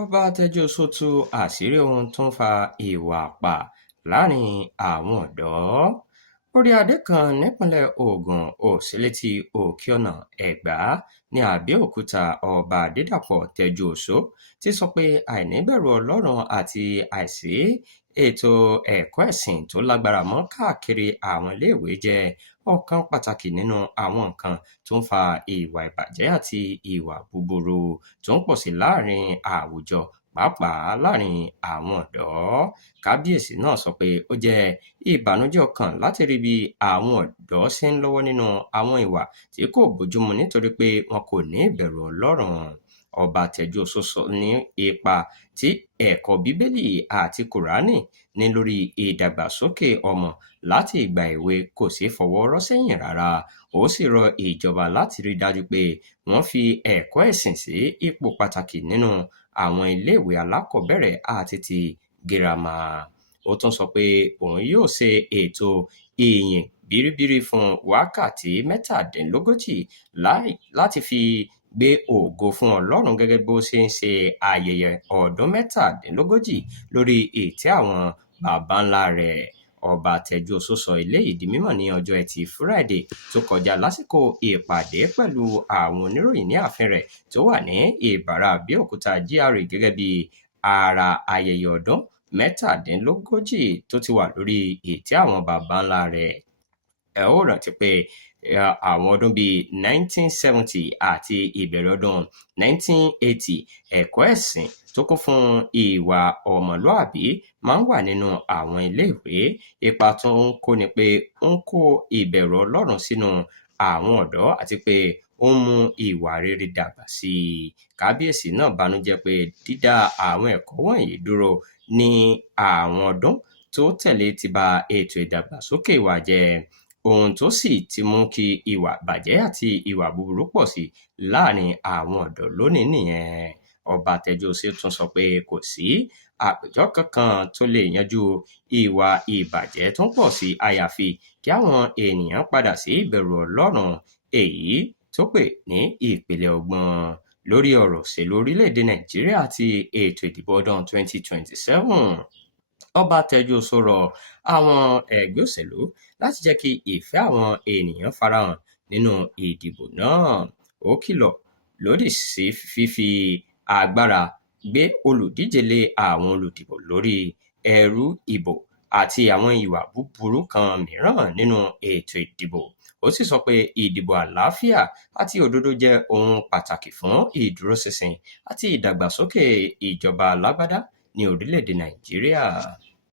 Ọba Tẹ́júoṣó tú àṣírí ohun tó ń fa ìwà àpà láàrin àwọn ọ̀dọ́. Orí adé kan nípínlẹ̀ Ògùn Òsílétí Òkè-Ọ̀nà Ẹ̀gbá ní Àbẹ́òkúta Ọba Adédàpọ̀ Tẹ́júoṣó ti sọ pé àìníbẹ̀rù Ọlọ́run àti àìsí ètò ẹ̀kọ́ ẹ̀sìn tó lágbára mọ́ káàkiri àwọn iléèwé jẹ́ ọ̀kan pàtàkì nínú àwọn nǹkan tó ń fa ìwà ìbàjẹ́ àti ìwà búburú tó ń pọ̀ sí láàrin àwùjọ, pàápàá láàrin àwọn ọ̀dọ́. Kábíyèsí náà sọ pé ó jẹ́ ìbànújẹ́ ọkàn láti rí bí àwọn ọ̀dọ́ ṣe ń lọ́wọ́ nínú àwọn ìwà tí kò bójúmu nítorí pé wọn kò ní ìbẹ̀rù Ọlọ́run. Ọba Tẹ́júoṣó sọ ní ipa tí ẹ̀kọ́ Bíbélì àti Kùránì ní lórí ìdàgbàsókè ọmọ láti ìgbà èwe kò sí fọwọ́ rọ́ sẹ́yìn rárá. Ó sì rọ ìjọba láti rí dájú pé wọ́n fi ẹ̀kọ́ ẹ̀sìn sí ipò pàtàkì nínú àwọn iléèwé alákọ̀ọ́bẹ̀rẹ̀ àti ti girama. Ó tún sọ pé òun yóò ṣe ètò ìyìn bíríbírí fún wákàtí 37 láti fi gbé ògo fún Ọlọ́run gẹ́gẹ́ bó ṣe ń ṣe ayẹyẹ ọdún 37 lórí ìtẹ́ àwọn baba ńlá rẹ̀. Ọba Tẹ́júoṣó sọ eléyìí di mímọ̀ ní ọjọ́ Ẹtì Friday tó kọjá lásìkò ìpàdé pẹ̀lú àwọn oníròyìn ní ààfin rẹ̀ tó wà ní Ìbàrà Abẹ́òkúta GRA gẹ́gẹ́ bí ara ayẹyẹ ọdún 37 tó ti wà lórí ìtẹ́ àwọn baba ńlá rẹ̀. Ẹ ó rántí pé àwọn ọdún bíi 1970 àti ìbẹ̀rẹ̀ ọdún 1980 ẹ̀kọ́ ẹ̀sìn tó kún fún ìwà ọmọlúàbí máa ń wà nínú àwọn iléèwé. Ipa tó ń kó ni pé ó ń kó ìbẹ̀rù Ọlọ́run sínú àwọn ọ̀dọ́ àti pé ó ń mú ìwà rere dàgbà sí i. Kábíyèsí náà banújẹ́ pé dídá àwọn ẹ̀kọ́ wọ̀nyí dúró ní àwọn ọdún tó tẹ̀lé ti ba ètò ìdàgbàsókè wa jẹ́, ohun tó sì ti mú kí ìwà ìbàjẹ́ àti ìwà búburú pọ̀ sí láàrin àwọn ọ̀dọ́ lónìí nìyẹn. Ọba Tẹ́júoṣó tún sọ pé kò sí àpéjọ kankan tó lè yanjú ìwà ìbàjẹ́ tó ń pọ̀ sí àyàfi kí àwọn ènìyàn padà sí ìbẹ̀rù Ọlọ́run, èyí tó pè ní ìpìlẹ̀ ọgbọ́n. Lórí ọ̀rọ̀ òṣèlú orílẹ̀-èdè Nàìjíríà àti ètò ìdìbò ọdún 2027, Ọba Tẹ́júoṣó rọ àwọn ẹgbẹ́ òṣèlú láti jẹ́ kí ìfẹ́ àwọn ènìyàn farahàn nínú ìdìbò náà. Ó kìlọ̀ lòdì sí fífi agbára gbé olùdíje lé àwọn olùdìbò lórí ẹrù ìbò àti àwọn ìwà búburú kan mìíràn nínú ètò ìdìbò. Ó sì sọ pé ìdìbò àlàáfíà àti òdodo jẹ́ ohun pàtàkì fún ìdúróṣinṣin àti ìdàgbàsókè ìjọba alágbádá ní orílẹ̀-èdè Nàìjíríà.